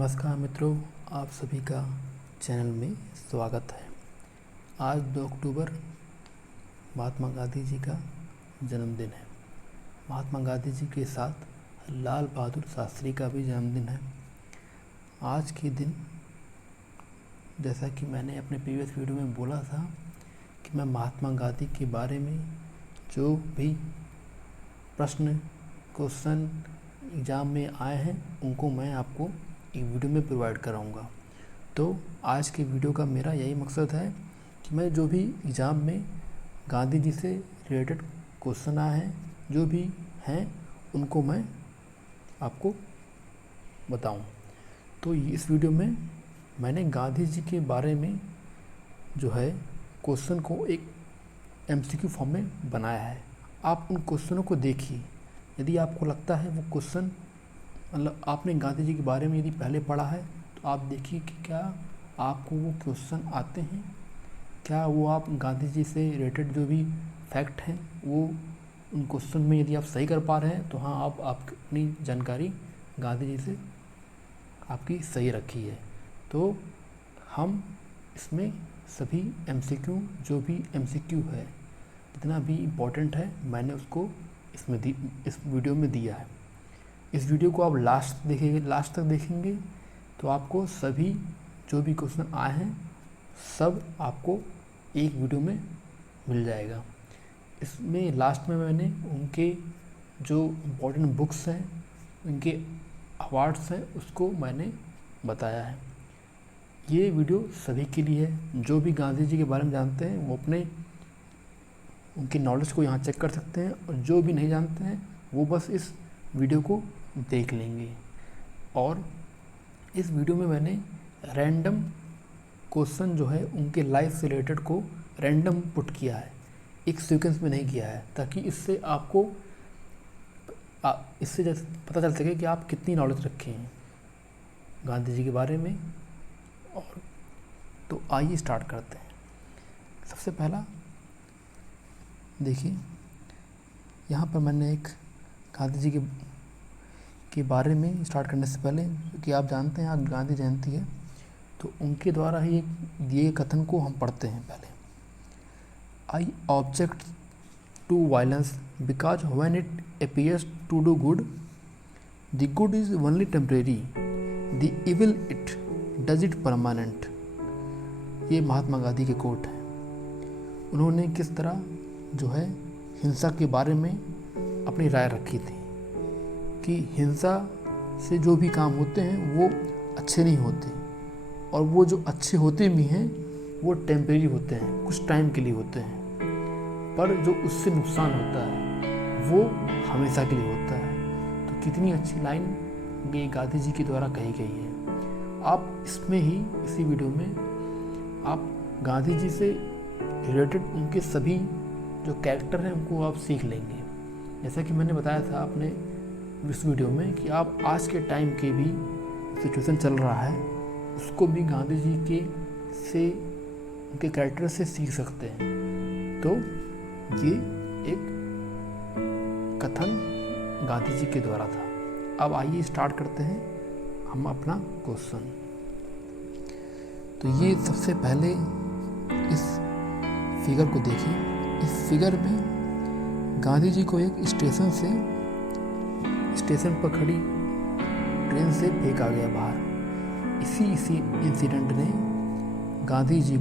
नमस्कार मित्रों, आप सभी का चैनल में स्वागत है। आज 2 अक्टूबर महात्मा गांधी जी का जन्मदिन है। महात्मा गांधी जी के साथ लाल बहादुर शास्त्री का भी जन्मदिन है। आज के दिन, जैसा कि मैंने अपने प्रीवियस वीडियो में बोला था कि मैं महात्मा गांधी के बारे में जो भी प्रश्न क्वेश्चन एग्ज़ाम में आए हैं उनको मैं आपको एक वीडियो में प्रोवाइड कराऊंगा। तो आज के वीडियो का मेरा यही मकसद है कि मैं जो भी एग्ज़ाम में गांधी जी से रिलेटेड क्वेश्चन आए हैं, जो भी हैं, उनको मैं आपको बताऊं। तो इस वीडियो में मैंने गांधी जी के बारे में जो है क्वेश्चन को एक एमसीक्यू फॉर्म में बनाया है। आप उन क्वेश्चनों को देखिए। यदि आपको लगता है वो क्वेश्चन मतलब आपने गांधी जी के बारे में यदि पहले पढ़ा है तो आप देखिए कि क्या आपको वो क्वेश्चन आते हैं, क्या वो आप गांधी जी से रिलेटेड जो भी फैक्ट हैं वो उन क्वेश्चन में यदि आप सही कर पा रहे हैं तो हाँ, आप अपनी जानकारी गांधी जी से आपकी सही रखी है। तो हम इसमें सभी एमसीक्यू, जो भी एमसीक्यू है, जितना भी इम्पोर्टेंट है, मैंने उसको इस वीडियो में दिया है। इस वीडियो को आप लास्ट तक देखेंगे तो आपको सभी जो भी क्वेश्चन आए हैं सब आपको एक वीडियो में मिल जाएगा। इसमें लास्ट में मैंने उनके जो इम्पोर्टेंट बुक्स हैं, उनके अवार्ड्स हैं, उसको मैंने बताया है। ये वीडियो सभी के लिए है। जो भी गांधी जी के बारे में जानते हैं वो उनकी नॉलेज को यहाँ चेक कर सकते हैं, और जो भी नहीं जानते हैं वो बस इस वीडियो को देख लेंगे। और इस वीडियो में मैंने रैंडम क्वेश्चन जो है उनके लाइफ से रिलेटेड को रैंडम पुट किया है, एक सीक्वेंस में नहीं किया है, ताकि इससे आपको इससे पता चल सके कि आप कितनी नॉलेज रखे हैं गांधी जी के बारे में। और तो आइए स्टार्ट करते हैं। सबसे पहला देखिए, यहाँ पर मैंने एक गांधी जी के बारे में स्टार्ट करने से पहले, क्योंकि आप जानते हैं आज गांधी जयंती है, तो उनके द्वारा ही एक दिए कथन को हम पढ़ते हैं पहले। I object to violence because when it appears to do good, the good is only temporary, the evil it does it permanent. ये महात्मा गांधी के कोट हैं। उन्होंने किस तरह जो है हिंसा के बारे में अपनी राय रखी थी कि हिंसा से जो भी काम होते हैं वो अच्छे नहीं होते, और वो जो अच्छे होते भी हैं वो टेम्परेरी होते हैं, कुछ टाइम के लिए होते हैं, पर जो उससे नुकसान होता है वो हमेशा के लिए होता है। तो कितनी अच्छी लाइन ये गांधी जी के द्वारा कही गई है। आप इसमें ही इसी वीडियो में आप गांधी जी से रिलेटेड उनके सभी जो कैरेक्टर हैं उनको आप सीख लेंगे। जैसा कि मैंने बताया था अपने इस वीडियो में कि आप आज के टाइम के भी सिचुएशन चल रहा है उसको भी गांधी जी उनके कैरेक्टर से सीख सकते हैं। तो ये एक कथन गांधी जी के द्वारा था। अब आइए स्टार्ट करते हैं हम अपना क्वेश्चन। तो ये सबसे पहले इस फिगर को देखिए। इस फिगर में गांधी जी को एक स्टेशन पर खड़ी ट्रेन से फेंका गया बाहर। इसी इंसिडेंट ने गांधी जी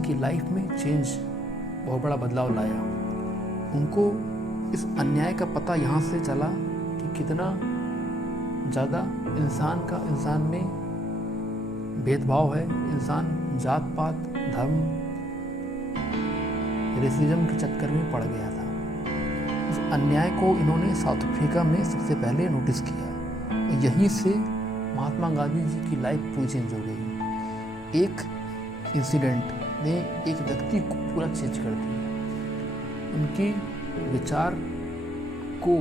की लाइफ में बहुत बड़ा बदलाव लाया। उनको इस अन्याय का पता यहाँ से चला कि कितना ज़्यादा इंसान में भेदभाव है। इंसान जात पात, धर्म, रेसिज्म के चक्कर में पड़ गया था। उस अन्याय को इन्होंने साउथ अफ्रीका में सबसे पहले नोटिस किया। यहीं से महात्मा गांधी जी की लाइफ पूरी चेंज हो गई। एक इंसिडेंट ने एक व्यक्ति को पूरा चेंज कर दिया। उनके विचार को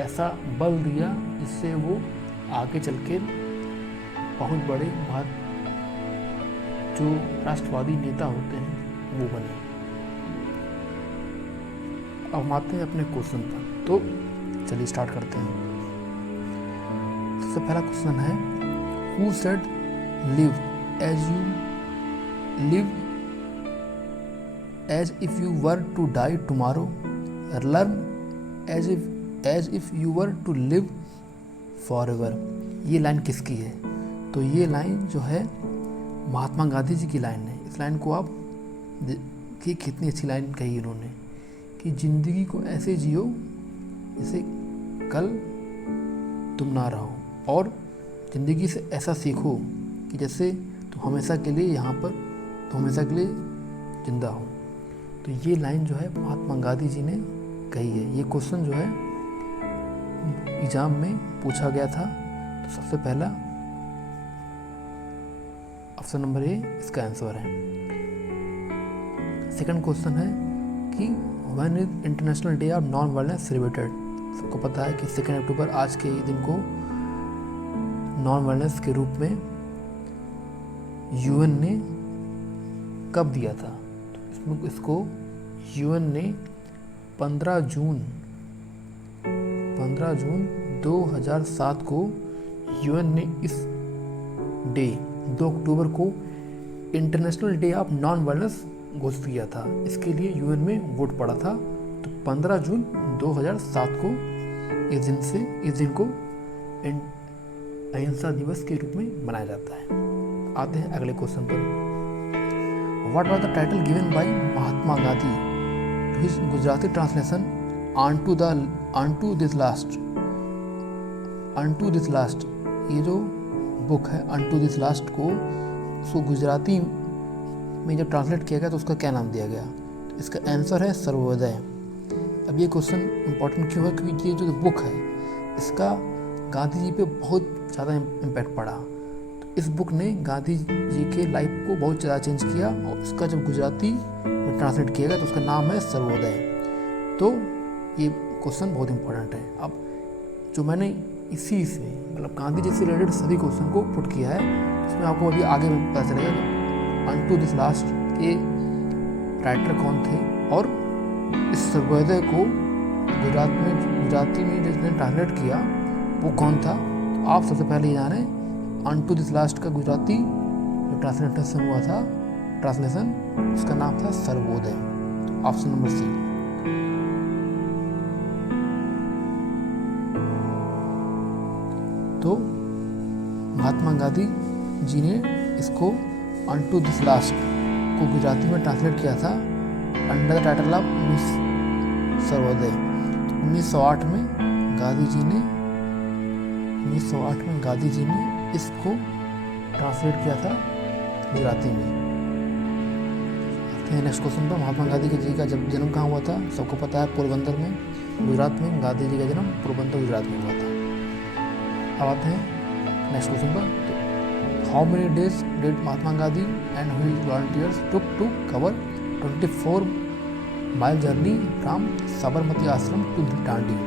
ऐसा बल दिया जिससे वो आगे चल के बहुत बड़े जो राष्ट्रवादी नेता होते हैं वो बने। अब आते हैं अपने क्वेश्चन पर। तो चलिए स्टार्ट करते हैं। सबसे पहला क्वेश्चन है, who said live as if you were to die tomorrow, learn as if you were to live forever. ये लाइन किसकी है? तो ये लाइन जो है महात्मा गांधी जी की लाइन है। इस लाइन को आप देखिए कितनी अच्छी लाइन कही इन्होंने कि ज़िंदगी को ऐसे जियो जैसे कल तुम ना रहो, और ज़िंदगी से ऐसा सीखो कि जैसे तुम हमेशा के लिए यहाँ पर, तुम हमेशा के लिए जिंदा हो। तो ये लाइन जो है महात्मा गांधी जी ने कही है। ये क्वेश्चन जो है एग्जाम में पूछा गया था। तो सबसे पहला ऑप्शन नंबर ए इसका आंसर है। सेकंड क्वेश्चन है कि when is international day of non violence celebrated. सबको पता है कि 2 अक्टूबर आज के दिन को नॉन वायलेंस के रूप में यूएन ने कब दिया था? तो इसको यूएन ने 15 जून 2007 को यूएन ने इस डे 2 अक्टूबर को international day of non violence घोषित किया था। इसके लिए यूएन में वोट पड़ा था। तो 15 जून 2007 को इस दिन को अहिंसा दिवस के रूप में मनाया जाता है। आते हैं अगले क्वेश्चन पर। What was the title given by Mahatma Gandhi to his Gujarati translation unto this last. ये जो बुक है ऑन टू दिस लास्ट को उसको गुजराती में जब ट्रांसलेट किया गया तो उसका क्या नाम दिया गया? तो इसका आंसर है सर्वोदय। अब ये क्वेश्चन इंपॉर्टेंट क्यों है? क्योंकि ये जो बुक है इसका गांधी जी पे बहुत ज़्यादा इम्पैक्ट पड़ा। तो इस बुक ने गांधी जी के लाइफ को बहुत ज़्यादा चेंज किया, और इसका जब गुजराती में ट्रांसलेट किया गया तो उसका नाम है सर्वोदय। तो ये क्वेश्चन बहुत इंपॉर्टेंट है। अब जो मैंने इसी से मतलब गांधी जी से रिलेटेड सभी क्वेश्चन को पुट किया है, उसमें आपको अभी आगे में पता चलेगा कि ऑन टू दिस लास्ट के राइटर कौन थे, और इस सर्वोदय को गुजराती में जिसने ट्रांसलेट किया वो कौन था। तो आप सबसे पहले ये जाने ऑन टू दिस लास्ट का गुजराती जो ट्रांसलेशन हुआ था, ट्रांसलेशन उसका नाम था सर्वोदय। Option number C. तो महात्मा गांधी जी ने इसको ऑन टू दिस लास्ट को गुजराती में ट्रांसलेट किया था under the title of Sarvodaya. 1908 में गांधी जी ने इसको ट्रांसलेट किया था गुजराती में। नेक्स्ट क्वेश्चन पर। महात्मा गांधी जी का जब जन्म कहाँ हुआ था? सबको पता है पोरबंदर में, गुजरात में। गांधी जी का जन्म पोरबंदर गुजरात में हुआ था। अब आते हैं नेक्स्ट क्वेश्चन पर। How many days did Mahatma Gandhi and his volunteers took to cover 24 mile journey from Sabarmati Ashram to Dandi.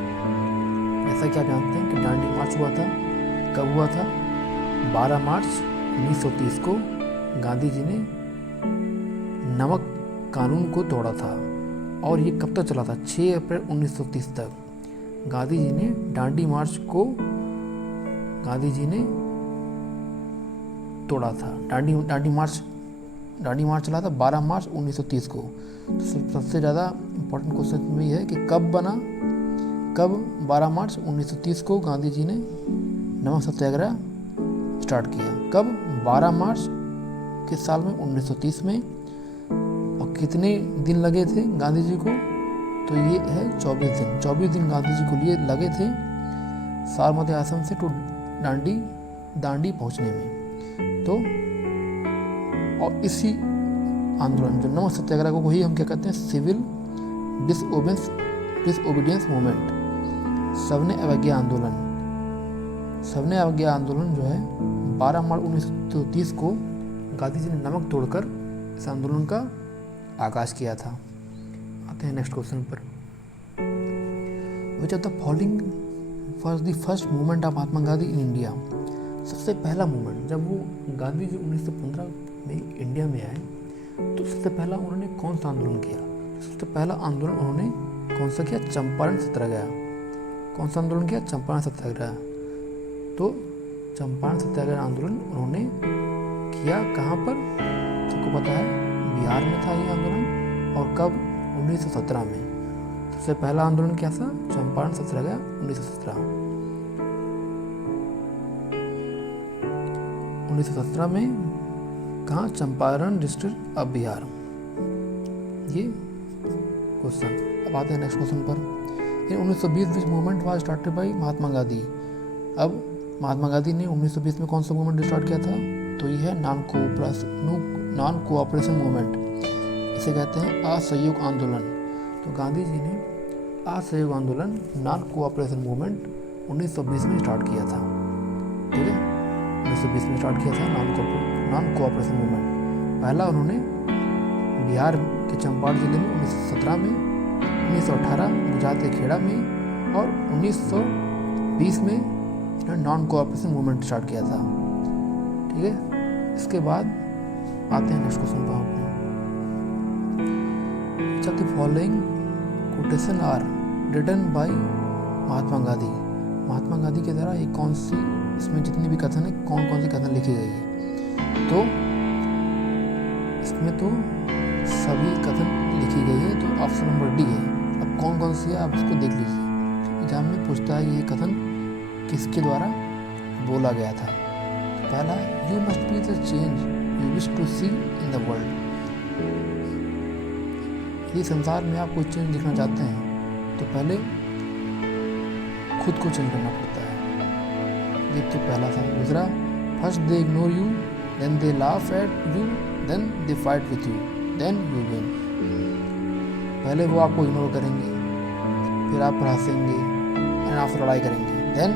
ऐसा क्या जानते हैं कि दांडी मार्च हुआ था? कब हुआ था? 12 मार्च 1930 को गांधी जी ने नमक कानून को तोड़ा था, और ये कब तक चला था? 6 अप्रैल 1930 तक गांधी जी ने दांडी मार्च को तोड़ा था। दांडी मार्च चला था 12 मार्च 1930 को। तो सबसे ज़्यादा इम्पोर्टेंट क्वेश्चन में ये है कि कब 12 मार्च 1930 को गांधी जी ने नमक सत्याग्रह स्टार्ट किया। कब? 12 मार्च के साल में 1930 में। और कितने दिन लगे थे गांधी जी को? तो ये है 24 दिन गांधी जी को लिए लगे थे साबरमती आश्रम से टू दांडी पहुंचने में। तो और इसी आंदोलन जो नमक सत्याग्रह को ही हम क्या कहते हैं? सिविल डिसओबीडियंस मूवमेंट, सबने अवज्ञा आंदोलन जो है 12 मार्च 1930 को गांधी जी ने नमक तोड़कर इस आंदोलन का आगाज किया था। आते हैं नेक्स्ट क्वेश्चन पर। Which of the following was the first movement of Mahatma Gandhi in India. सबसे पहला मूवमेंट जब वो गांधी जी 1915 में इंडिया में आए तो सबसे पहला उन्होंने कौन सा आंदोलन किया? सबसे पहला आंदोलन उन्होंने कौन सा किया? चंपारण सत्याग्रह। कौन सा आंदोलन किया? चंपारण सत्याग्रह। तो चंपारण सत्याग्रह आंदोलन उन्होंने किया कहाँ पर? सबको पता है बिहार में था ये आंदोलन। और कब? 1917 में। सबसे पहला आंदोलन क्या था? चंपारण सत्याग्रह 1917। 1917 में कहाँ? Champaran district of Bihar. ये क्वेश्चन। अब आते हैं नेक्स्ट क्वेश्चन पर। In 1920 which movement was started by Mahatma Gandhi. अब महात्मा गांधी ने 1920 में कौन सा मूवमेंट स्टार्ट किया था? तो ये है नॉन कोऑपरेशन मूवमेंट। इसे कहते हैं असहयोग आंदोलन। तो गांधी जी ने असहयोग आंदोलन नॉन कोऑपरेशन मूवमेंट 1920 में स्टार्ट किया था। ठीक है, 1920 में स्टार्ट किया था नॉन कोऑपरेशन मूवमेंट। पहला उन्होंने बिहार के चंपारण जिले में 1917 में, 1918 गुजरात के खेड़ा में और 1920 में नॉन कोऑपरेशन मूवमेंट स्टार्ट किया था। ठीक है, इसके बाद आते हैं नेक्स्ट क्वेश्चन पर। आपने the following quotation are written by Mahatma Gandhi. Mahatma Gandhi के द्वारा ये कौन सी, इसमें जितनी भी कथन है कौन कौन सी कथन लिखी गई है? तो इसमें तो सभी कथन लिखी गई है, तो ऑप्शन नंबर डी है। अब कौन कौन सी है आप इसको देख लीजिए। एग्जाम में पूछता है ये कथन किसके द्वारा बोला गया था। पहला, you must be the change you wish to see in the world. यदि संसार में आप कोई चेंज देखना चाहते हैं तो पहले खुद को चेंज करना पड़ता है। ये तो पहला था। दूसरा, first they ignore you, then they laugh at you, then they fight with you, then you win. पहले वो आपको इग्नोर करेंगे, फिर आप पर हंसेंगे, एंड आपसे लड़ाई करेंगे, देन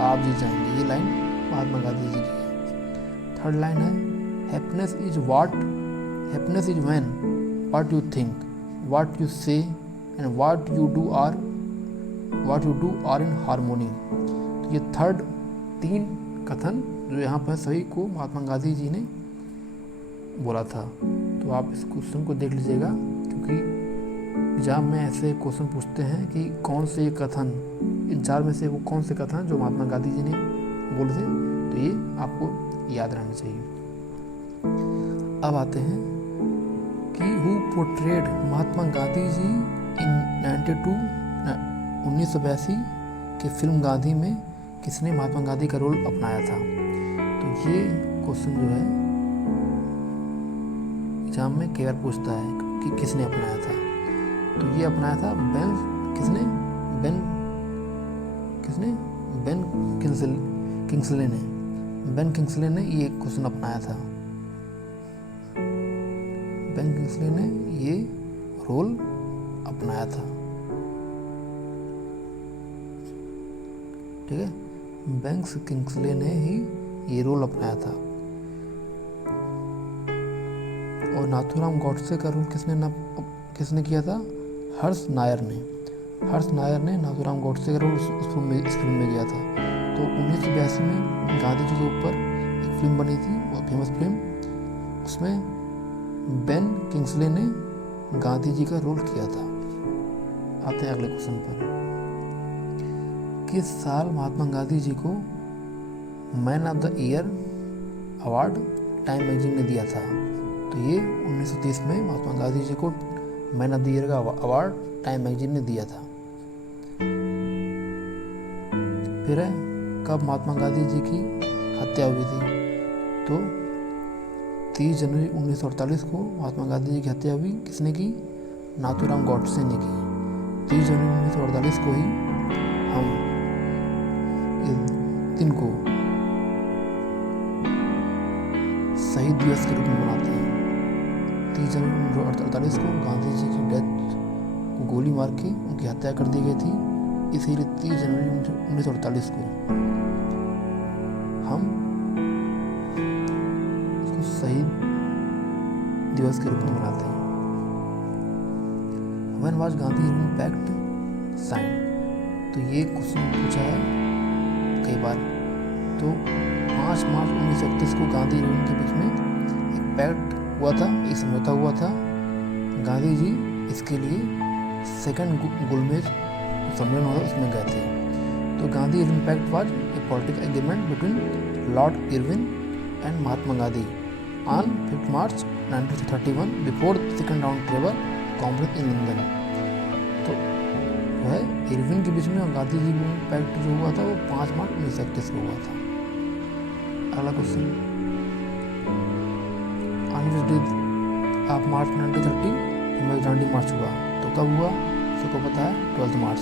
आप जीत जाएंगे। ये लाइन महात्मा गांधी जी की है। थर्ड लाइन है, happiness is when what you think, what you say and what you do are in harmony। तो ये थर्ड 3 कथन जो यहाँ पर सभी को महात्मा गांधी जी ने बोला था। तो आप इस क्वेश्चन को देख लीजिएगा, क्योंकि एग्जाम में ऐसे क्वेश्चन पूछते हैं कि कौन से कथन, इन 4 में से वो कौन से कथन जो महात्मा गांधी जी ने बोले थे। तो ये आपको याद रहना चाहिए। अब आते हैं कि हु पोर्ट्रेड महात्मा गांधी जी इन 1982 की फिल्म गांधी में किसने महात्मा गांधी का रोल अपनाया था। तो ये क्वेश्चन जो है एग्जाम में कई बार पूछता है कि किसने अपनाया था। तो ये अपनाया था बेन किंग्सले ने ये क्वेश्चन अपनाया था। बेन किंग्सले ने ये रोल अपनाया था। ठीक है, बेन किंग्सले ने ही ये रोल अपनाया था। और नाथूराम गॉडसे का रोल किसने किया था? हर्ष नायर ने नाथूराम गॉडसे का रोल इस फिल्म में किया था। तो 1982 में गांधी जी के ऊपर एक फिल्म बनी थी, बहुत फेमस फिल्म। उसमें बेन किंग्सले ने गांधी जी का रोल किया था। आते हैं अगले क्वेश्चन पर। किस साल महात्मा गांधी जी को man of the year award time magazine ने दिया था? तो ये 1930 में महात्मा गांधी जी को मैन ऑफ द ईयर का अवार्ड टाइम मैगजीन ने दिया था। फिर है, कब महात्मा गांधी जी की हत्या हुई थी? तो 30 जनवरी 1948 को महात्मा गांधी जी की हत्या हुई। किसने की? नाथूराम गॉडसे ने की। 30 जनवरी 1948 को ही हम इस दिन को शहीद दिवस के रूप में मनाते हैं। 30 जनवरी 1948 को गांधी जी की डेथ को गोली मार के उनकी हत्या कर दी गई थी। इसीलिए 30 जनवरी 1948 को हम शहीद दिवस के रूप में मनाते हैं। When was Gandhi Irwin pact sign? तो ये क्वेश्चन पूछा है कई बार। तो 5 मार्च 1931 को गांधी इरविन के बीच में एक पैक्ट हुआ था, एक समझौता हुआ था। गांधी जी इसके लिए सेकंड गोलमेज सम्मेलन हुआ, उसमें गए थे। तो Gandhi Irwin pact was a political agreement between Lord Irwin and Mahatma Gandhi on 5 March 1931 before second round table conference in London. तो वह इरविन के बीच में और गांधी जी में पैक्ट जो हुआ था वो 5 मार्च 1931 को हुआ था। अगला question, on which day of March 1930 Dandi march हुआ? तो कब हुआ? सबको पता है 12 मार्च।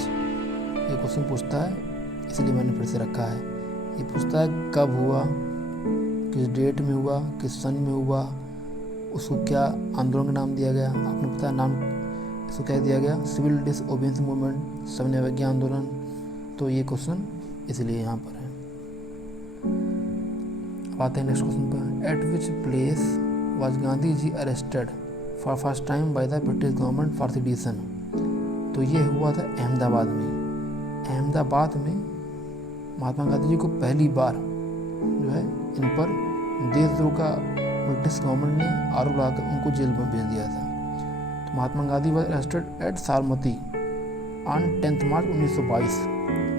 ये क्वेश्चन पूछता है, इसलिए मैंने फिर से रखा है। ये पूछता है कब हुआ, किस डेट में हुआ, किस सन में हुआ, उसको क्या आंदोलन का नाम दिया गया। आपने पता है नाम इसको क्या दिया गया, सिविल डिसओबीडियंस मूवमेंट, सविनय अवज्ञा आंदोलन। तो ये क्वेश्चन इसलिए यहाँ पर है। अब आते हैं नेक्स्ट क्वेश्चन पर। At which place was Gandhi ji arrested for first time by the British government for sedition? तो ये हुआ था अहमदाबाद में। अहमदाबाद में महात्मा गांधी जी को पहली बार जो है इन पर देशद्रोह का ब्रिटिश गवर्नमेंट ने आरोप लगाकर उनको जेल में भेज दिया था। तो Mahatma Gandhi was arrested at Sabarmati on 10 March 1922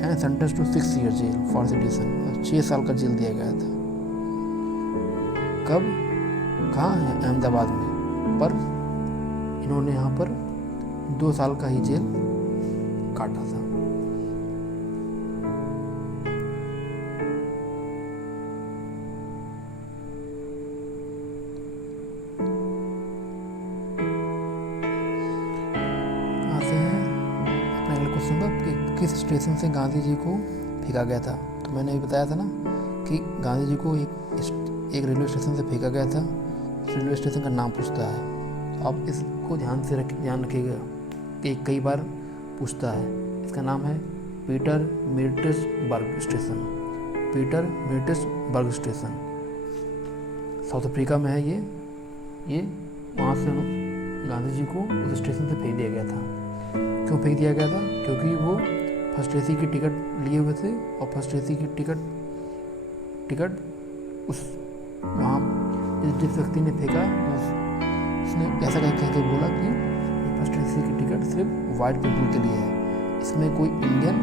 and sentenced to 6 year jail for sedition. 6 साल का जेल दिया गया था। कब, कहाँ है? अहमदाबाद में। पर इन्होंने यहाँ पर 2 साल का ही जेल काटा था। आते हैं अपने अगले क्वेश्चन पर कि किस स्टेशन से गांधी जी को फेंका गया था? तो मैंने अभी बताया था ना कि गांधी जी को एक रेलवे स्टेशन से फेंका गया था। रेलवे स्टेशन का नाम पूछता है। तो आप इसको ध्यान रखिएगा कि कई बार पूछता है। इसका नाम है Pietermaritzburg station. Pietermaritzburg station South Africa में है। ये वहाँ से गांधी जी को उस स्टेशन से फेंक दिया गया था। क्यों फेंक दिया गया था? क्योंकि वो फर्स्ट एसी की टिकट लिए हुए थे और फर्स्ट एसी की टिकट उस वहाँ जिस व्यक्ति ने फेंका उसने ऐसा कह के बोला कि फर्स्ट एसी की टिकट सिर्फ वाइट पीपल के लिए है, इसमें कोई इंडियन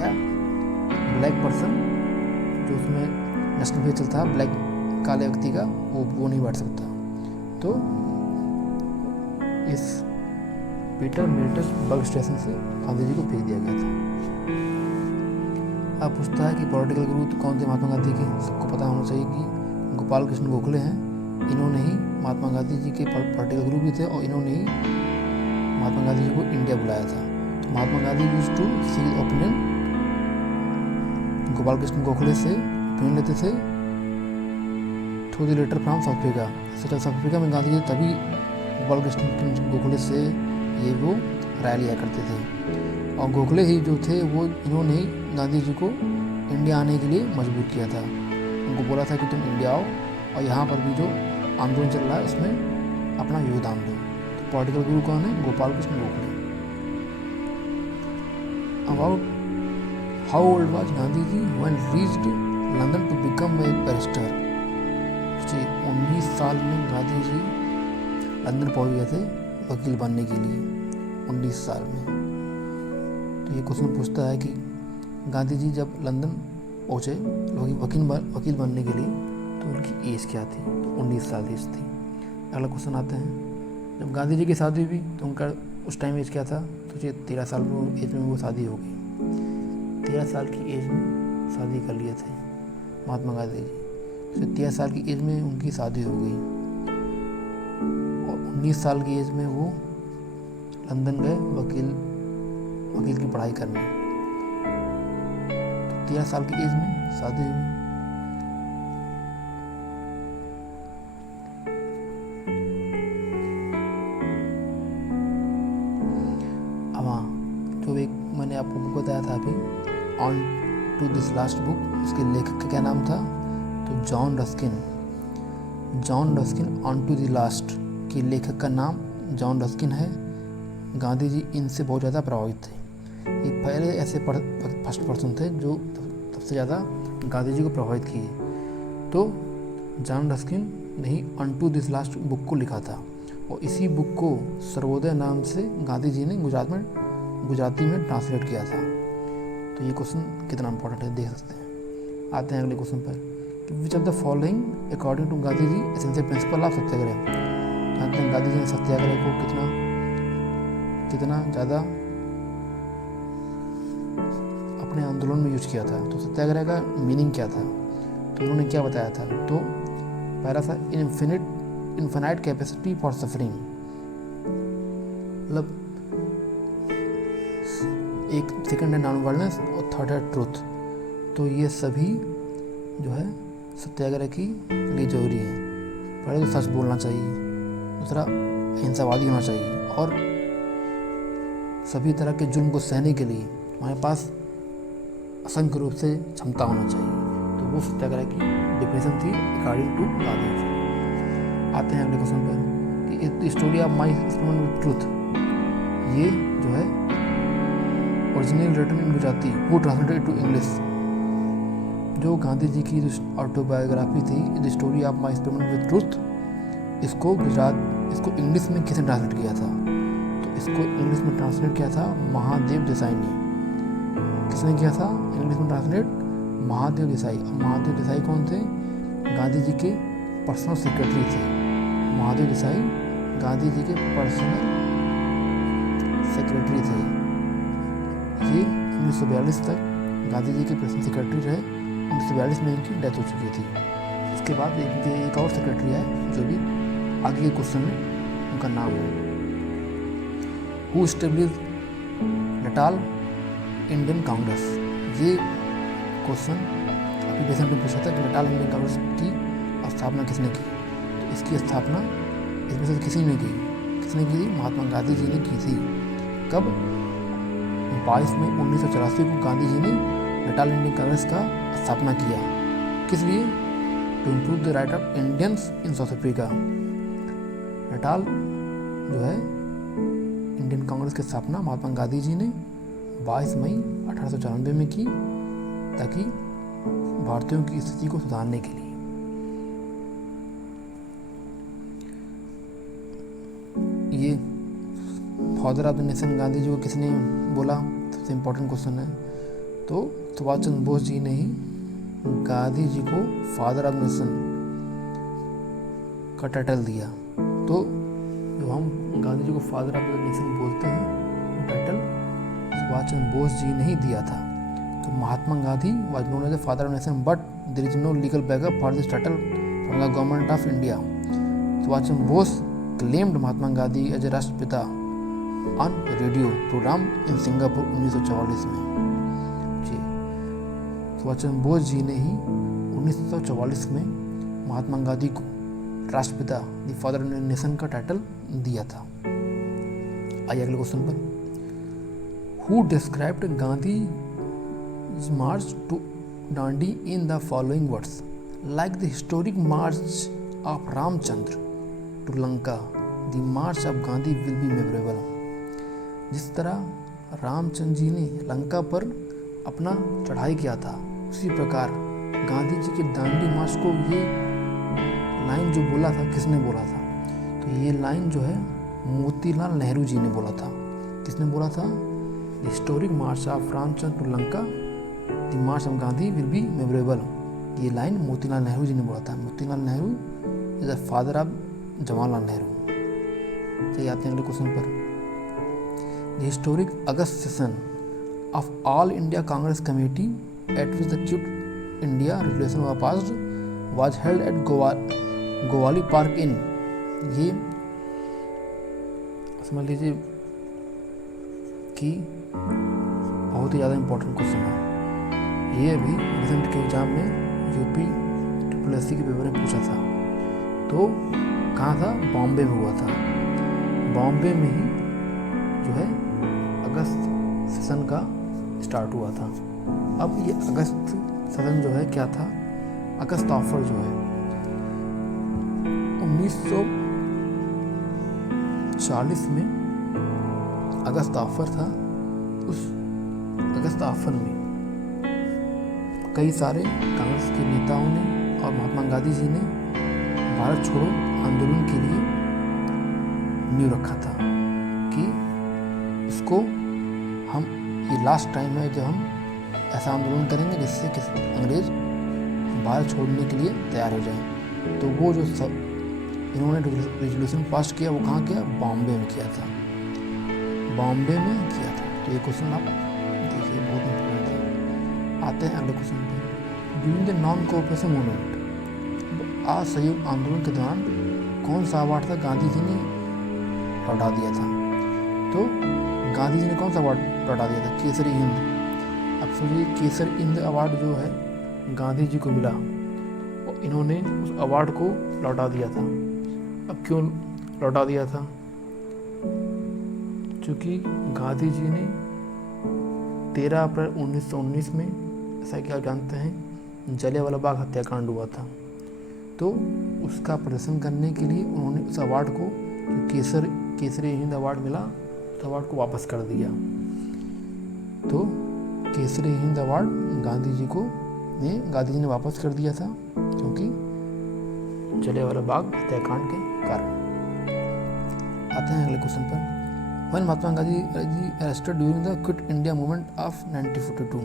या ब्लैक पर्सन जो उसमें नेशनल पे चलता है ब्लैक काले व्यक्ति का वो नहीं बैठ सकता। तो इस पीटर मीटर्सबर्ग स्टेशन से गांधी जी को फेंक दिया गया था। अब पूछता है कि पॉलिटिकल गुरु कौन थे महात्मा गांधी के? सबको पता होना चाहिए कि गोपाल कृष्ण गोखले हैं। इन्होंने ही महात्मा गांधी जी के पॉलिटिकल गुरु भी थे और इन्होंने ही महात्मा गांधी जी को इंडिया बुलाया था। तो Mahatma Gandhi used to seek opinion, Gopal Krishna Gokhale से ओपिनियन लेते थे through the letter from South Africa. South Africa में गांधी जी तभी गोपाल कृष्ण गोखले से वो राय लिया करते थे और गोखले ही जो थे वो इन्होंने ही गांधी जी को इंडिया आने के लिए मजबूर किया था। उनको बोला था कि तुम इंडिया आओ और यहाँ पर भी जो आंदोलन चल रहा है उसमें अपना योगदान दो। तो पॉलिटिकल गुरु कौन है? Gopal Krishna Gokhale. About how old was Gandhi ji when reached London to become a barrister? 19 साल में गांधी जी लंदन पहुंच गए थे वकील बनने के लिए, 19 साल में। तो ये क्वेश्चन पूछता है कि गांधी जी जब लंदन पहुँचे वकील बनने के लिए तो उनकी एज क्या थी? तो 19 साल एज थी। अगला क्वेश्चन आते हैं, जब गांधी जी की शादी हुई तो उनका उस टाइम एज क्या था? तो 13 साल एज में वो शादी हो गई। 13 साल की एज में शादी कर लिए थे महात्मा गांधी जी। 13 साल की एज में उनकी शादी हो गई और 19 साल की एज में वो लंदन गए वकील की पढ़ाई करने। तो 13 साल की एज में शादी हुई। अब हाँ, जो एक मैंने आपको बुक बताया था अभी, unto this last book, उसके लेखक का क्या नाम था? तो John Ruskin unto the last की लेखक का नाम जॉन रस्किन है। गांधी जी इनसे बहुत ज़्यादा प्रभावित थे। ये पहले ऐसे फर्स्ट पर्सन थे जो सबसे ज़्यादा गांधी जी को प्रभावित किए। तो जॉन रस्किन ने ही unto this last book को लिखा था और इसी बुक को सर्वोदय नाम से गांधी जी ने गुजराती में ट्रांसलेट किया था। तो ये क्वेश्चन कितना इंपॉर्टेंट है देख सकते हैं। आते हैं अगले क्वेश्चन पर कि which of the following according to Gandhi ji essential principle of satyagraha. जानते हैं गांधी जी ने सत्याग्रह को कितना ज़्यादा अपने आंदोलन में यूज किया था। तो सत्याग्रह का मीनिंग क्या था, तो उन्होंने क्या बताया था। तो पहला था इनफिनाइट कैपेसिटी फॉर सफरिंग, मतलब एक सेकंड है नॉन वायलेंस और थर्ड है ट्रूथ। तो ये सभी जो है सत्याग्रह की लिए जरूरी है। पहले तो सच बोलना चाहिए, दूसरा अहिंसावादी होना चाहिए, और सभी तरह के जुल्म को सहने के लिए हमारे पास असंख्य रूप से क्षमता होना चाहिए। तो वो सत्याग्रह की डिफिनेशन थी अकॉर्डिंग टू गांधी जी। आते हैं अगले क्वेश्चन पर कि story of my experiment with truth, ये जो है ओरिजिनल रिटन इन गुजराती वो ट्रांसलेटेड टू इंग्लिश। जो गांधी जी की जो ऑटोबायोग्राफी थी the story of my experiment with truth, इसको इंग्लिश में किसने ट्रांसलेट किया था। तो इसको इंग्लिश में ट्रांसलेट किया था महादेव देसाई ने। किसने किया था इंग्लिश में ट्रांसलेट? महादेव देसाई। महादेव देसाई कौन थे? गांधी जी के पर्सनल सेक्रेटरी थे। महादेव देसाई गांधी जी के पर्सनल सेक्रेटरी थे। ये 1942 तक गांधी जी के पर्सनल सेक्रेटरी रहे। 1942 में इनकी डेथ हो चुकी थी। इसके बाद इनके एक और सेक्रेटरी है जो भी आगे के क्वेश्चन में उनका नाम है। Who established Natal Indian Congress. ये क्वेश्चन अभी पेशेंट में पूछा था कि नटाल इंडियन कांग्रेस की स्थापना किसने की। तो इसकी स्थापना इसमें से किसी ने की। किसने की थी? महात्मा गांधी जी ने की थी। कब? 22 मई 1984 को गांधी जी ने नटाल इंडियन कांग्रेस का स्थापना किया। किस लिए? To improve the right of Indians in South Africa. Natal जो है इंडियन कांग्रेस की स्थापना महात्मा गांधी जी ने 22 मई 1894 में की, ताकि भारतीयों की स्थिति को सुधारने के लिए। ये father of the nation Gandhi ji को किसने बोला? सबसे इम्पोर्टेंट क्वेश्चन है। तो सुभाष चंद्र बोस जी ने ही गांधी जी को फादर ऑफ नेशन का टाइटल दिया। तो जो हम गांधी जी को फादर ऑफ द नेशन बोलते हैं, वो टाइटल सुभाष चंद्र बोस जी ने ही दिया था। तो Mahatma Gandhi was known as the father of nation, but there is no legal backup for this title from the government of India. Subhash Chandra Bose claimed Mahatma Gandhi as a Rashtrapita on radio programme in Singapore 1944 में। जी, सुभाष चंद्र बोस जी ने ही 1944 में महात्मा गांधी को राष्ट्रपिता द फादर ऑफ नेशन का title दिया था। आइए अगले क्वेश्चन पर। Who described Gandhi march to Dandi in the following words, like the historic march of Ramchandra to Lanka, the march of Gandhi will be memorable. जिस तरह रामचंद्र जी ने लंका पर अपना चढ़ाई किया था, उसी प्रकार गांधी जी के दांडी मार्च को ये लाइन जो बोला था, किसने बोला था? तो ये लाइन जो है मोतीलाल नेहरू जी ने बोला था। किसने बोला था? Historic march of Ramchandra to Lanka, the march of Gandhi will be memorable. ये लाइन मोतीलाल नेहरू जी ने बोला था। Motilal Nehru is the father of Jawaharlal Nehru. चलिए आते हैं अगले क्वेश्चन पर। The historic August session of all India Congress committee at which the quit India resolution was passed was held at Gowalia park in. ये समझ लीजिए कि बहुत ही ज़्यादा इम्पोर्टेंट क्वेश्चन है। ये अभी रिसेंट के एग्जाम में यूपी SSC के पेपर में पूछा था। तो कहाँ था? बॉम्बे में हुआ था। बॉम्बे में ही जो है अगस्त सेशन का स्टार्ट हुआ था। अब ये अगस्त सेशन जो है क्या था? अगस्त ऑफर जो है 1940 में अगस्त ऑफर था। उस अगस्त ऑफर में कई सारे कांग्रेस के नेताओं ने और महात्मा गांधी जी ने भारत छोड़ो आंदोलन के लिए नींव रखा था कि इसको हम ये लास्ट टाइम है जब हम ऐसा आंदोलन करेंगे जिससे अंग्रेज भारत छोड़ने के लिए तैयार हो जाएं। तो वो जो इन्होंने रेजोल्यूशन पास किया वो कहाँ किया, बॉम्बे में किया था, बॉम्बे में किया था। तो ये क्वेश्चन आप देखिए बहुत इंपॉर्टेंट है। आते हैं अगले क्वेश्चन पे। During the non cooperation movement, असहयोग आंदोलन के दौरान कौन सा अवार्ड था गांधी जी ने लौटा दिया था? तो गांधी जी ने कौन सा अवार्ड लौटा दिया था? केसरी हिंद। अब सोचिए केसर हिंद अवार्ड जो है गांधी जी को मिला और इन्होंने उस अवार्ड को लौटा दिया था। अब क्यों लौटा दिया था? क्योंकि गांधी जी ने 13 अप्रैल 1919 में, ऐसा कि आप जानते हैं, जलियांवाला बाग हत्याकांड हुआ था। तो उसका प्रदर्शन करने के लिए उन्होंने उस अवार्ड को, जो केसरी हिंद अवार्ड मिला, उस अवार्ड को वापस कर दिया। तो केसरी हिंद अवार्ड गांधी जी ने वापस कर दिया था, क्योंकि जलियांवाला बाग हत्याकांड के कारण। आते हैं अगले क्वेश्चन पर। When Mahatma Gandhi arrested during the Quit India movement of 1942,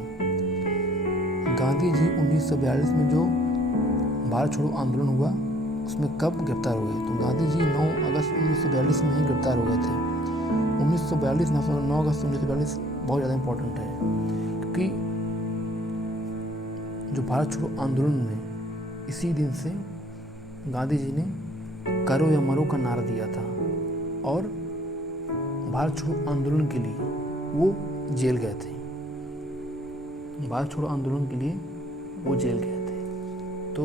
Gandhi ji 1942 में जो भारत छोड़ो आंदोलन हुआ उसमें कब गिरफ्तार हुए? तो गांधी जी 9 अगस्त 1942 में ही गिरफ्तार हो गए थे। 1942 9 अगस्त 1942 बहुत ज़्यादा इम्पोर्टेंट है, क्योंकि जो भारत छोड़ो आंदोलन में इसी दिन से गांधी जी ने करो या मरो का नारा दिया था और भारत छोड़ो आंदोलन के लिए वो जेल गए थे। भारत छोड़ो आंदोलन के लिए वो जेल गए थे। तो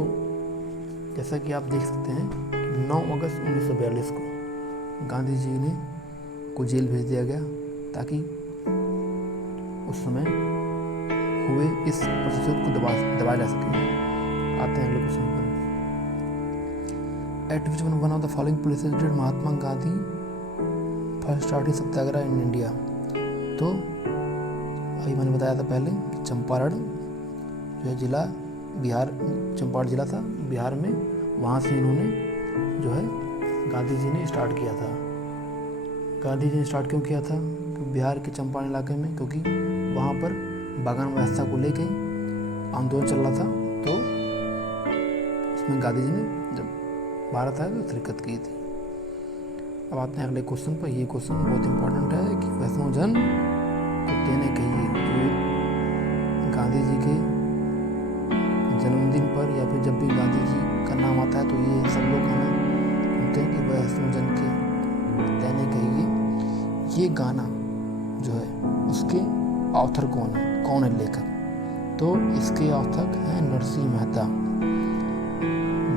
जैसा कि आप देख सकते हैं कि 9 अगस्त 1942 को गांधी जी ने को जेल भेज दिया गया, ताकि उस समय हुए इस प्रतिशोध को दबाया जा सके। आते हैं अगले क्वेश्चन पर। At which one of the following places did Mahatma Gandhi first start Satyagraha in India? तो अभी मैंने बताया था पहले कि चंपारण जो है जिला बिहार, चंपारण जिला था बिहार में, वहाँ से इन्होंने जो है गांधी जी ने स्टार्ट किया था। गांधी जी ने स्टार्ट क्यों किया था? बिहार के चंपारण इलाके में, क्योंकि वहाँ पर बागान व्यवस्था को लेके आंदोलन चल रहा था। तो उसमें गांधी जी ने जब भारत आया तो शिरकत की थी। अब आते हैं अगले क्वेश्चन पर। ये क्वेश्चन बहुत इंपॉर्टेंट है कि वैष्णव जन को देने कहिए। तो गांधी जी के जन्मदिन पर या फिर जब भी गांधी जी का नाम आता है तो ये सब लोग गाना सुनते हैं कि वैष्णव जन के देने कहिए। ये गाना जो है उसके ऑथर कौन है लेखक? तो इसके ऑथर हैं नरसिंह मेहता।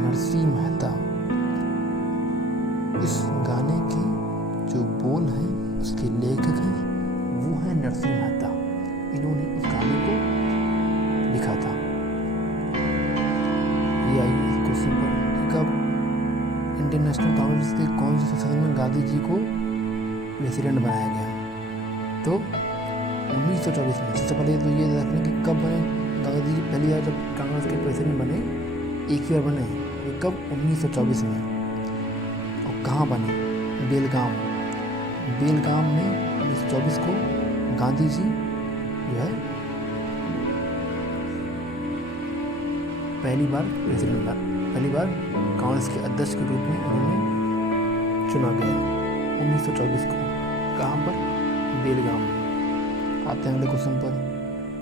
नरसिंह मेहता इस गाने के जो बोल हैं उसके लेखक हैं, वो हैं नरसिंह मेहता। इन्होंने उस गाने को लिखा था। ये आइए इस क्वेश्चन पर। कब इंडियन नेशनल कांग्रेस के कौन से सेशन में गांधी जी को प्रेसिडेंट बनाया गया? तो 1924 में। सबसे पहले तो ये देखने कि कब बने गांधी जी। पहली बार जब कांग्रेस के प्रेसिडेंट बने, एक ही बार बने, वो कब? 1924 में। और कहाँ बने? बेलगाम में 1924 को गांधी जी जो है पहली बार कांग्रेस के अध्यक्ष के रूप में उन्होंने चुना गया 1924 को। कहाँ पर? बेलगाम में। आते हैं अगले क्वेश्चन पर।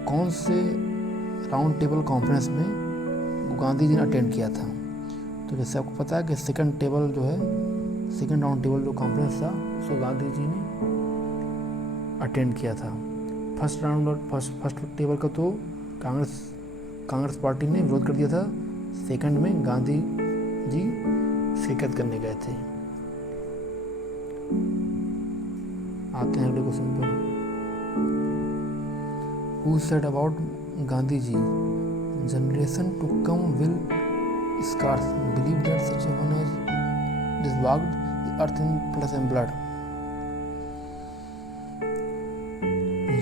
कौन से राउंड टेबल कॉन्फ्रेंस में गांधी जी ने अटेंड किया था? तो जैसे आपको पता है कि सेकंड राउंड टेबल जो कॉन्फ्रेंस था उसको गांधी जी ने अटेंड किया था। फर्स्ट टेबल का तो कांग्रेस पार्टी ने विरोध कर दिया था। सेकंड में गांधी जी शिरकत करने गए थे। आते हैं अगले क्वेश्चन पर। Who said about Gandhi ji? Generation to come will scarce believe that such a one has dissolved the earth in flesh and blood.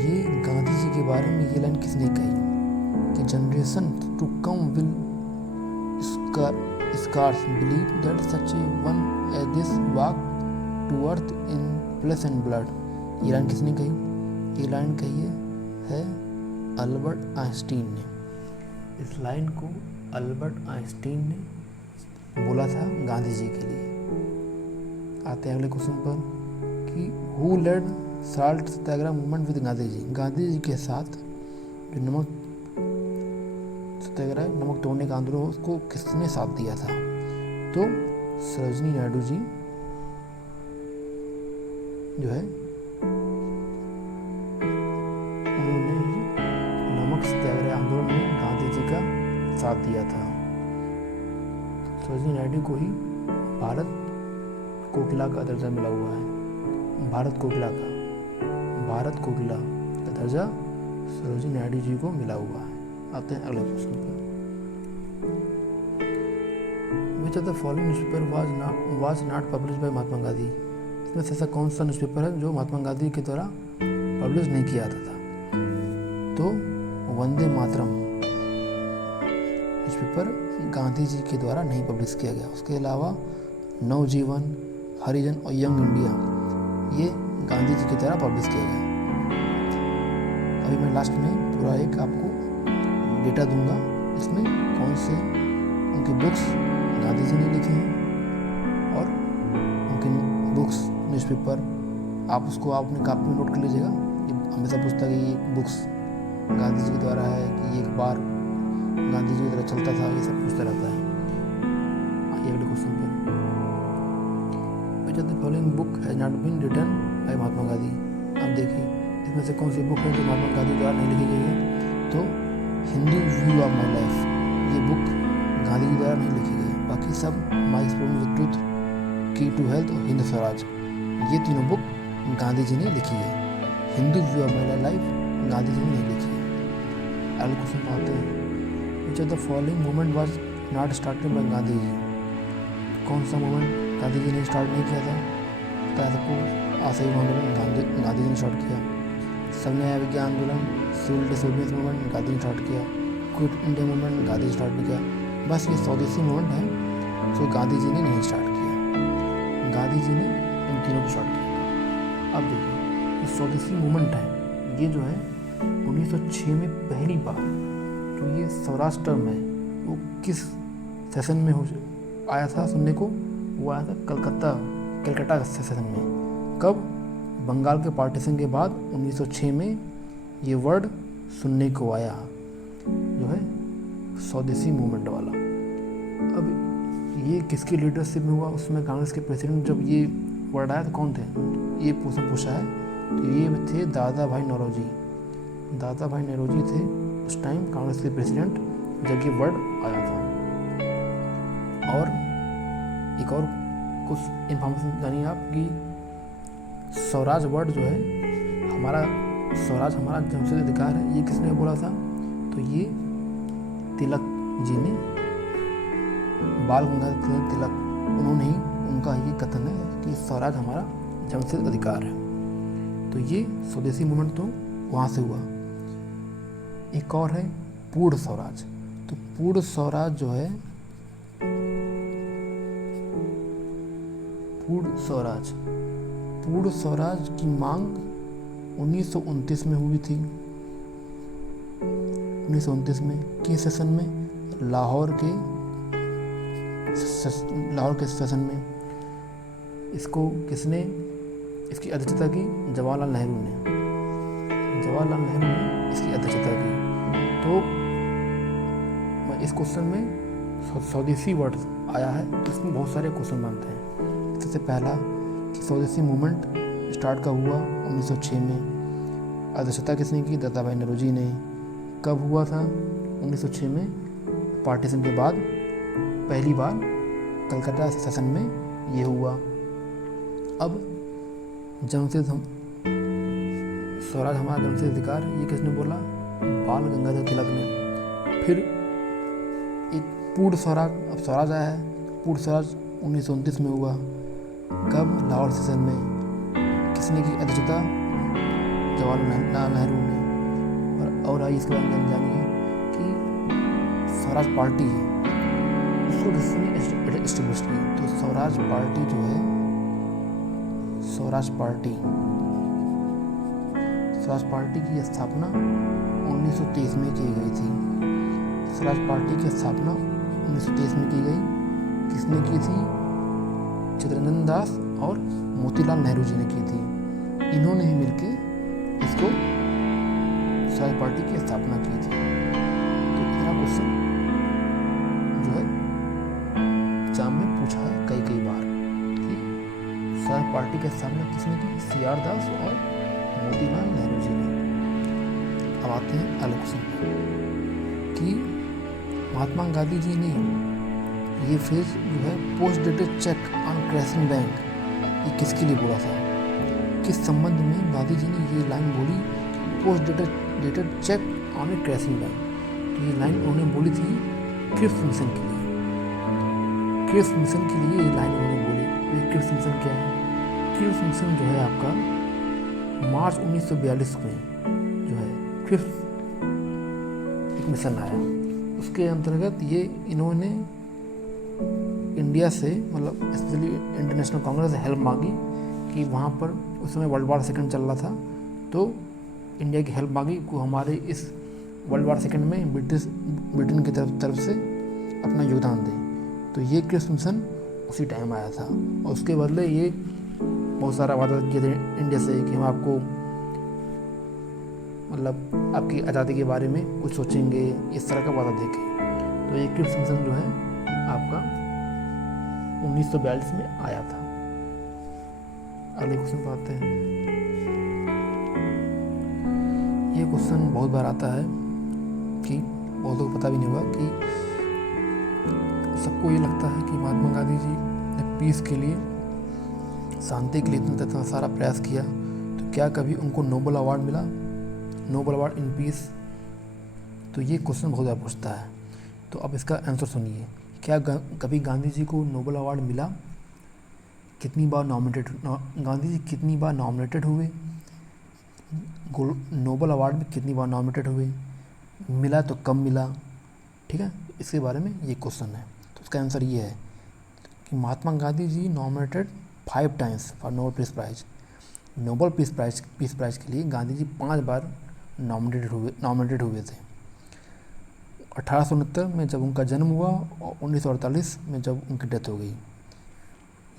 ये गांधी जी के बारे में ये लाइन किसने कही कि generation to come will scarce believe that such a one as this walk to earth in flesh and blood. ये line किसने कही? ये लाइन कही है अल्बर्ट आइंस्टीन ने। इस लाइन को अल्बर्ट आइंस्टीन ने बोला था गांधी जी के लिए। आते हैं अगले क्वेश्चन पर कि who led salt satyagraha movement with Gandhi ji. Gandhi ji के साथ जो नमक सत्याग्रह, नमक तोड़ने का आंदोलन, उसको किसने साथ दिया था? तो सरोजिनी नायडू जी जो है उन्होंने नमक सत्याग्रह आंदोलन में गांधी जी का साथ दिया था। सरोजिनी नायडू को ही भारत कोकिला का दर्जा मिला हुआ है। भारत कोकिला का दर्जा सरोजिनी नायडू जी को मिला हुआ है। आते हैं अगले क्वेश्चन पर। Which of the following newspaper was not publish by Mahatma Gandhi. इसमें से ऐसा कौन सा न्यूज़पेपर है जो महात्मा गांधी के द्वारा पब्लिश नहीं किया जाता था? तो वंदे मातरम न्यूज़पेपर गांधी जी के द्वारा नहीं पब्लिश किया गया। उसके अलावा नवजीवन, हरिजन और यंग इंडिया ये गांधी जी के द्वारा पब्लिश किया गया। अभी मैं लास्ट में पूरा एक आपको डेटा दूंगा, इसमें कौन से उनकी बुक्स गांधी जी ने लिखी हैं और उनकी बुक्स न्यूज़पेपर आप उसको अपने कॉपी में नोट कर लीजिएगा। ये हमेशा पूछता है कि ये बुक्स गांधी जी के द्वारा है कि ये अखबार गांधी जी की तरह चलता था, ये सब पूछता रहता है। आइए अगले क्वेश्चन पर। Which of the following book has not been written by Mahatma Gandhi. अब देखिए इसमें से कौन सी बुक है जो महात्मा गांधी द्वारा नहीं लिखी गई है? तो Hindu view of my life, ये बुक गांधी जी द्वारा नहीं लिखी गई। बाकी सब माई एक्सपीरियंस विद ट्रूथ, की टू हेल्थ और हिंद स्वराज, ये तीनों बुक गांधी जी ने लिखी है। Hindu view of my life Gandhi ji ने नहीं लिखी है। अगले क्वेश्चन पर आते हैं। Which of the following movement was not started by Gandhi ji. कौन सा मूवमेंट गांधी जी ने स्टार्ट नहीं किया था? बताया सबको, असहयोग आंदोलन गांधी जी ने स्टार्ट किया। सब न्याय विज्ञान आंदोलन, सिविल डिसोबीडियंस मूवमेंट गांधी ने स्टार्ट किया। क्विट इंडिया मूवमेंट गांधी ने स्टार्ट नहीं किया। बस ये स्वदेशी मूवमेंट है जो गांधी जी ने नहीं स्टार्ट किया। गांधी जी ने इन तीनों को स्टार्ट किया। अब देखिए ये स्वदेशी मूवमेंट है, ये जो है 1906 में पहली बार तो ये सौराष्ट्र में वो किस सेशन में आया था सुनने को? वो आया था कलकत्ता सेशन में। कब? बंगाल के पार्टीशन के बाद 1906 में ये वर्ड सुनने को आया, जो है स्वदेशी मूवमेंट वाला। अब ये किसकी लीडरशिप में हुआ? उसमें कांग्रेस के प्रेसिडेंट जब ये वर्ड आया तो कौन थे? ये क्वेश्चन पूछा है। तो ये थे दादा भाई नौरोजी। दादा भाई नौरोजी थे उस टाइम कांग्रेस के प्रेसिडेंट जब ये वर्ड आया था। और एक और कुछ इन्फॉर्मेशन जानिए आप कि स्वराज वर्ड जो है हमारा, स्वराज हमारा जन्मसिद्ध अधिकार है, ये किसने बोला था? तो ये तिलक जी ने, बाल गंगाधर तिलक, उन्होंने ही, उनका ये कथन है कि स्वराज हमारा जन्मसिद्ध अधिकार है। तो ये स्वदेशी मूवमेंट तो वहाँ से हुआ। एक और है पूर्ण स्वराज। तो पूर्ण स्वराज जो है, पूर्ण स्वराज की मांग 1929 में हुई थी। 1929 में किस सेशन में? लाहौर के सेशन में। इसको किसने, इसकी अध्यक्षता की? जवाहरलाल नेहरू ने इसकी अध्यक्षता की। तो इस क्वेश्चन में स्वदेशी वर्ड आया है, इसमें बहुत सारे क्वेश्चन बनते हैं। सबसे पहला कि स्वदेशी मूवमेंट स्टार्ट कब हुआ? 1906 में। अध्यक्षता किसने की? दादा भाई नौरोजी ने। कब हुआ था? 1906 में, पार्टीशन के बाद पहली बार कलकत्ता सेशन में ये हुआ। अब जन्मसिद्ध स्वराज हमारा जन्मसिद्ध अधिकार, ये किसने बोला? बाल गंगाधर तिलक ने। फिर एक पूर्ण स्वराज, अब स्वराज आया है, पूर्ण स्वराज 1929 में हुआ। कब? लाहौर सेशन में। किसने की अध्यक्षता? जवाहरलाल नेहरू ने। और आइए इसके बारे में जानिए कि स्वराज पार्टी है, उसको किसने एस्टेब्लिश की? तो स्वराज पार्टी जो है, स्वराज पार्टी की स्थापना 1923 में की गई थी। स्वराज पार्टी की स्थापना 1923 में की गई। किसने की थी? चित्तरंजन दास और मोतीलाल नेहरू जी ने की थी। इन्होंने ही मिलके इसको स्वराज पार्टी की स्थापना की थी। तो इतना क्वेश्चन जो है एग्जाम में पूछा है कई बार कि स्वराज पार्टी की स्थापना किसने की? CR दास और मोतीलाल नेहरू जी ने। अब आते हैं अगले क्वेश्चन कि महात्मा गांधी जी ने ये फ्रेज जो है post dated cheque on crashing bank, ये किसके लिए बोला था? किस संबंध में गांधी जी ने ये लाइन बोली post dated cheque on A crashing bank? तो ये लाइन उन्होंने बोली थी क्रिप्स मिशन के लिए। क्रिप्स मिशन के लिए ये लाइन उन्होंने बोली। ये क्रिप्स मिशन क्या है? क्रिप्स मिशन जो है आपका मार्च 1942 में जो है क्रिप्स एक मिशन आया। उसके अंतर्गत ये इन्होंने इंडिया से मतलब स्पेशली इंटरनेशनल कांग्रेस से हेल्प मांगी कि वहाँ पर उस समय वर्ल्ड वार सेकंड चल रहा था, तो इंडिया की हेल्प मांगी को हमारे इस वर्ल्ड वार सेकंड में ब्रिटेन की तरफ से अपना योगदान दें। तो ये क्रिप्स मिशन उसी टाइम आया था और उसके बदले ये बहुत सारा वादा किए थे इंडिया से कि हम आपको मतलब आपकी आज़ादी के बारे में कुछ सोचेंगे, इस तरह का वादा देके। तो ये क्रिप्स मिशन जो है आपका 1942 में आया था। अगले क्वेश्चन पर आते हैं। ये क्वेश्चन बहुत बार आता है कि बहुत लोग पता भी नहीं हुआ कि सबको ये लगता है कि महात्मा गांधी जी ने पीस के लिए, शांति के लिए इतना सारा प्रयास किया, तो क्या कभी उनको नोबेल अवार्ड मिला? Nobel award in peace. तो ये क्वेश्चन बहुत बार पूछता है। तो अब इसका आंसर सुनिए। क्या कभी गांधी जी को नोबेल अवार्ड मिला? कितनी बार नॉमिनेटेड गांधी जी कितनी बार नॉमिनेटेड हुए? नोबेल अवार्ड में कितनी बार नॉमिनेटेड हुए? मिला तो कब मिला? ठीक है, इसके बारे में ये क्वेश्चन है। तो इसका आंसर ये है कि Mahatma Gandhi ji nominated 5 times for Nobel peace prize. Nobel peace prize के लिए गांधी जी 5 बार नॉमिनेटेड हुए थे। 1869 में जब उनका जन्म हुआ और 1948 में जब उनकी डेथ हो गई।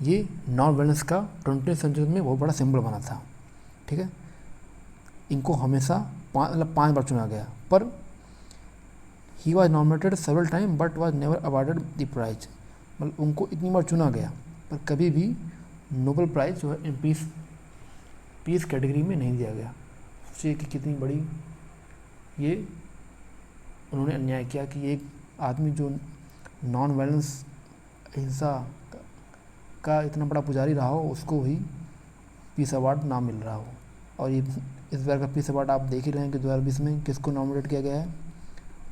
ये नॉन वायलेंस का 20वीं सेंचुरी में बहुत बड़ा सिंबल बना था। ठीक है, इनको हमेशा 5 बार चुना गया, पर he was nominated several time but was never awarded the prize. मतलब उनको इतनी बार चुना गया पर कभी भी नोबेल प्राइज जो है इन पीस कैटेगरी में नहीं दिया गया। सोचिए कि कितनी बड़ी ये उन्होंने अन्याय किया कि एक आदमी जो नॉन वायलेंस अहिंसा का इतना बड़ा पुजारी रहा हो, उसको ही पीस अवार्ड ना मिल रहा हो। और ये इस बार का पीस अवार्ड आप देख ही रहे हैं कि 2020 में किसको नॉमिनेट किया गया है?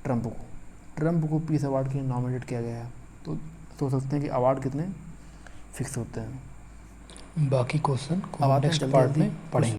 ट्रंप को पीस अवार्ड के लिए नॉमिनेट किया गया है। तो सोच सकते हैं कि अवार्ड कितने फिक्स होते हैं। बाकी क्वेश्चन नेक्स्ट पार्ट में पढ़ेंगे।